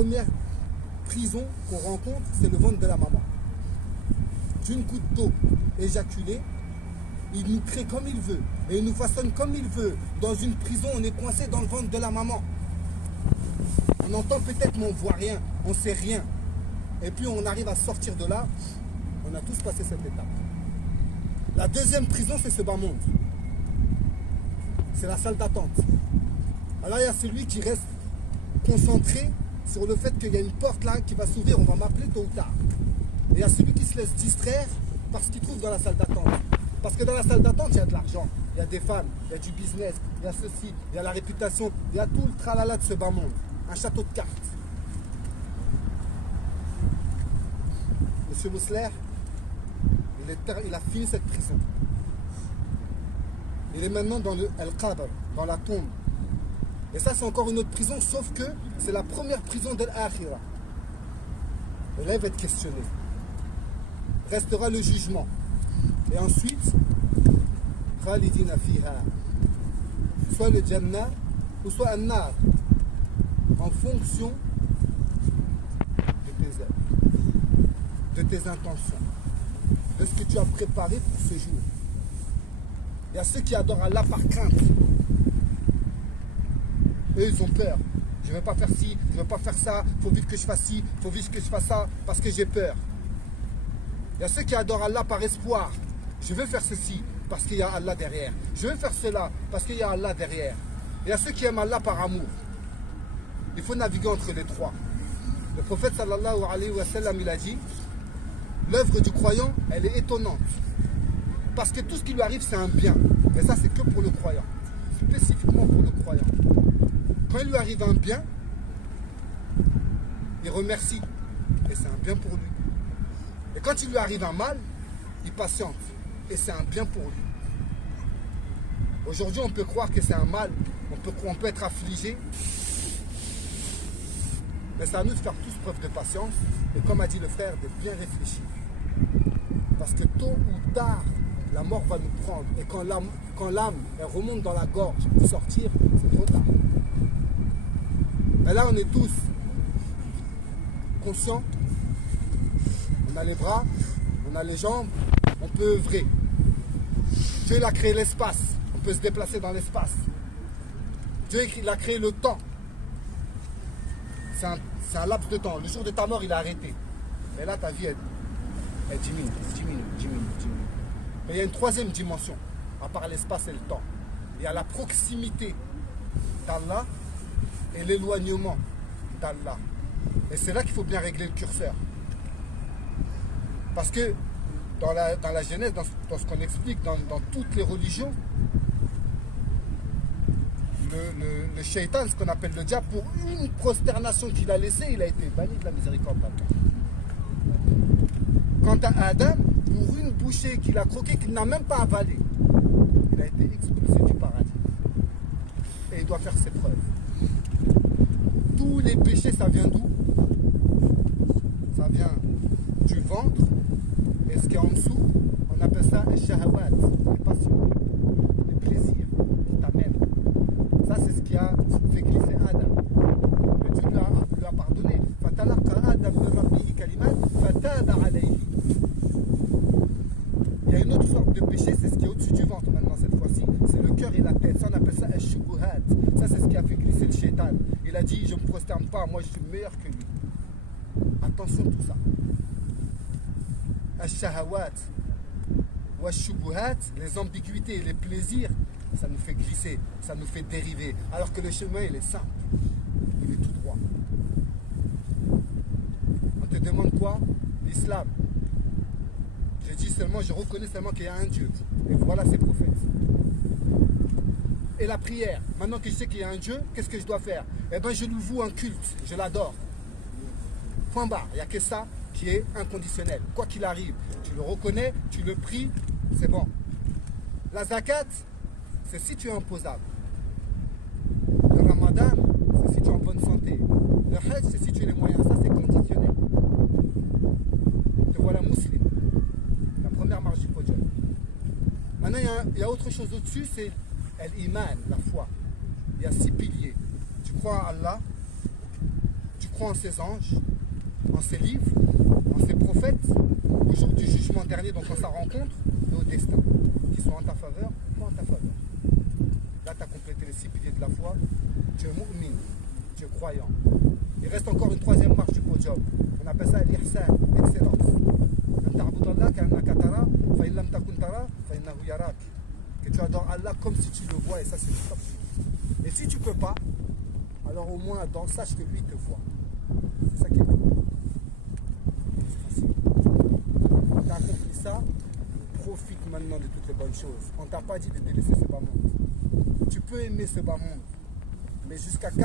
première prison qu'on rencontre, c'est le ventre de la maman. D'une goutte d'eau éjaculée, il nous crée comme il veut et il nous façonne comme il veut. Dans une prison, on est coincé dans le ventre de la maman. On entend peut-être, mais on ne voit rien, on ne sait rien. Et puis on arrive à sortir de là, on a tous passé cette étape. La deuxième prison, c'est ce bas monde. C'est la salle d'attente. Alors il y a celui qui reste concentré sur le fait qu'il y a une porte là qui va s'ouvrir, on va m'appeler tôt ou tard. Et il y a celui qui se laisse distraire par ce qu'il trouve dans la salle d'attente. Parce que dans la salle d'attente, il y a de l'argent, il y a des femmes, il y a du business, il y a ceci, il y a la réputation, il y a tout le tralala de ce bas monde. Un château de cartes. Monsieur Mousseler, il a fini cette prison. Il est maintenant dans le Al-Qabr, dans la tombe. Et ça, c'est encore une autre prison, sauf que c'est la première prison de l'Akhira. Et là, il va être questionné. Restera le jugement. Et ensuite, Khalidina fiha. Soit le Jannah, ou soit un nar. En fonction de tes œuvres, de tes intentions, de ce que tu as préparé pour ce jour. Il y a ceux qui adorent Allah par crainte. Eux, ils ont peur. Je ne vais pas faire ci, je ne vais pas faire ça, il faut vite que je fasse ci, il faut vite que je fasse ça, parce que j'ai peur. Il y a ceux qui adorent Allah par espoir. Je veux faire ceci, parce qu'il y a Allah derrière. Je veux faire cela, parce qu'il y a Allah derrière. Il y a ceux qui aiment Allah par amour. Il faut naviguer entre les trois. Le prophète sallallahu alayhi wa sallam, il a dit, l'œuvre du croyant, elle est étonnante. Parce que tout ce qui lui arrive, c'est un bien. Mais ça, c'est que pour le croyant. Spécifiquement pour le croyant. Quand il lui arrive un bien, il remercie. Et c'est un bien pour lui. Et quand il lui arrive un mal, il patiente. Et c'est un bien pour lui. Aujourd'hui, on peut croire que c'est un mal. On peut être affligé. Mais c'est à nous de faire tous preuve de patience. Et comme a dit le frère, de bien réfléchir. Parce que tôt ou tard, la mort va nous prendre. Et quand l'âme elle remonte dans la gorge pour sortir, c'est trop tard. Mais là, on est tous conscients. On a les bras, on a les jambes, on peut œuvrer. Dieu il a créé l'espace. On peut se déplacer dans l'espace. Dieu il a créé le temps. C'est un laps de temps. Le jour de ta mort, il a arrêté. Et là, ta vie, elle diminue. Mais il y a une troisième dimension, à part l'espace et le temps. Il y a la proximité d'Allah et l'éloignement d'Allah. Et c'est là qu'il faut bien régler le curseur. Parce que dans la Genèse, dans ce qu'on explique, dans toutes les religions, le shaitan, ce qu'on appelle le diable, pour une prosternation qu'il a laissée, il a été banni de la miséricorde d'Allah. Quant à Adam, pour une bouchée qu'il a croquée, qu'il n'a même pas avalée, il a été expulsé du paradis. Et il doit faire ses preuves. Tous les péchés, ça vient d'où? Ça vient du ventre. Et ce qui est en dessous, on appelle ça les shahawat, les passions, les plaisirs qui t'amènent. Ça, c'est ce qui a fait glisser Adam. Mais Dieu lui a pardonné. Il y a une autre sorte de péché, c'est ce qui est au-dessus du ventre maintenant cette fois-ci. C'est le cœur et la tête. Ça, on appelle ça al-shubuhat. Ça, c'est ce qui a fait glisser le shaitan. Il a dit, je ne me prosterne pas, moi je suis meilleur que lui. Attention tout ça. Al-shahawat ou al-shubuhat, les ambiguïtés et les plaisirs, ça nous fait glisser, ça nous fait dériver. Alors que le chemin, il est simple. Il est tout droit. On te demande quoi? L'islam. Je reconnais seulement qu'il y a un Dieu. Et voilà ses prophètes. Et la prière. Maintenant que je sais qu'il y a un Dieu, qu'est-ce que je dois faire? Eh bien, je lui voue un culte. Je l'adore. Point barre. Il n'y a que ça qui est inconditionnel. Quoi qu'il arrive, tu le reconnais, tu le pries, c'est bon. La zakat, c'est si tu es imposable. Le ramadan, c'est si tu es en bonne santé. Le hajj, c'est si tu as les moyens. Ça, c'est conditionnel. Te voilà musulman. La première marche du podium. Maintenant, il y a autre chose au-dessus, c'est l'iman, la foi. Il y a 6 piliers. Tu crois en Allah, tu crois en ses anges, en ses livres, en ses prophètes, au jour du jugement dernier, donc en sa rencontre, et au destin, qui sont en ta faveur ou en ta faveur. Là, tu as complété les 6 piliers de la foi. Tu es mu'min, tu es croyant. Il reste encore une troisième marche du podium. On appelle ça l'ihsan, l'excellence. Que tu adores Allah comme si tu le vois, et ça c'est le top. Et si tu ne peux pas, alors au moins sache que lui te voit. C'est ça qui est bon. C'est facile. Quand tu as accompli ça, profite maintenant de toutes les bonnes choses. On ne t'a pas dit de délaisser ce bas monde. Tu peux aimer ce bas monde, mais jusqu'à 49%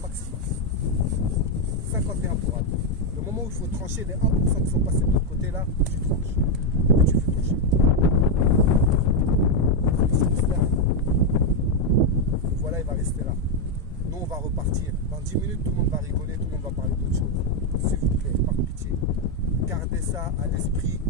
maximum. 51 pour Allah. Le moment où il faut trancher les 1% qu'il faut passer de l'autre côté là, tu tranches. Et tu fais ton chemin. Le voilà, il va rester là. Nous, on va repartir. Dans 10 minutes, tout le monde va rigoler, tout le monde va parler d'autre chose. S'il vous plaît, par pitié, gardez ça à l'esprit.